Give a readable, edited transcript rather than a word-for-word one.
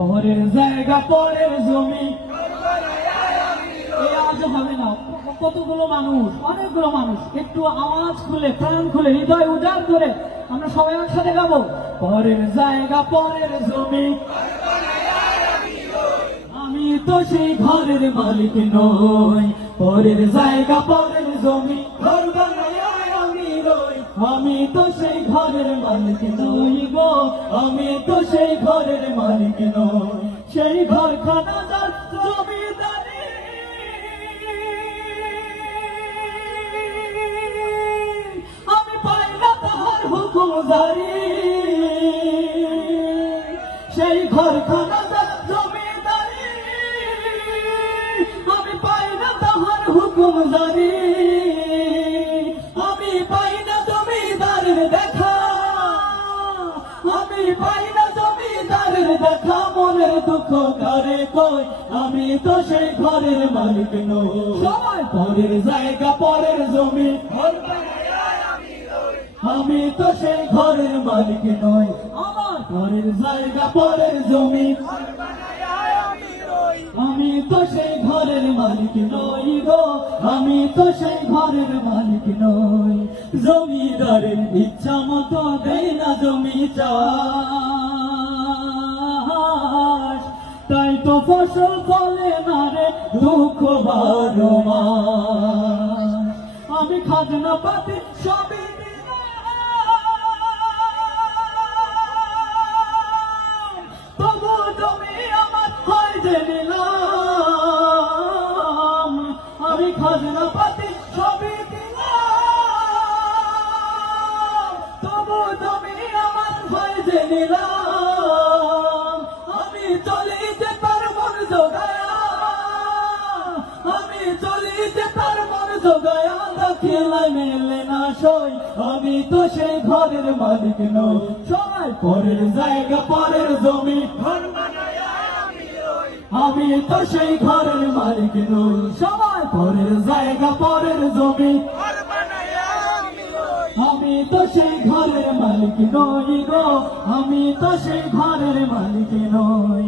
পরের জায়গা পরের জমি আজ হবে না। কতগুলো মানুষ, অনেকগুলো মানুষ একটু আওয়াজ খুলে, প্রাণ খুলে, হৃদয় উজাড় করে আমরা সবাই একসাথে গাবো। পরের জায়গা পরের জমি, আমি তো সেই ঘরের মালিক নই। পরের জায়গা পরের জমি, ঘর বানায় আমি রই। আমি তো সেই ঘরের মালিক নই গো, আমি তো সেই ঘরের মালিক নই। সেই ঘরখানা যার জমিদারি, আমি পাই না তাহার হুকুমদারি। সেই ঘরখানা যার জমিদারি, আমি পাই না তাহার হুকুমদারি। আমি পাই না জমিদারের দেখা, আমি পাই না জমিদারের দেখা। মনের দুঃখ কারে কই, আমি তো সেই ঘরের মালিক নই। সবাই পরের জায়গা পরের জমি, আমি তো সেই ঘরের মালিক নই। আমার পরের জায়গা পরের জমি, আমি তো সেই ঘরের মালিক নই গো, আমি তো সেই ঘরের মালিক নই। জমিদারের ইচ্ছা মতো দেই না জমি চাষ, তাই তো ফসল ফলে না রে দুঃখ বারো মাস। আমি খাজনা পাতি সবই দিলাম, তবু জমি আমার হয় যে নিলাম। আমি খাজনা পাতি সবই দিলাম, তবু জমি আমার হয় যে নিলাম। আমি চলি যে তার মন জোগায়া, আমি চলি যে তার মন জোগায়া। খেলায় মেলে না সই, আমি তো সেই ঘরের মালিক নই। সবাই পরের জায়গা পরের জমি, ঘর বানায় আমি রই। আমি তো সেই ঘরের মালিক নই। সবাই পরের জায়গা পরের জমি, ঘর বানায় আমি রই। আমি তো সেই ঘরের মালিক নই গো, আমি তো সেই ঘরের মালিক নই।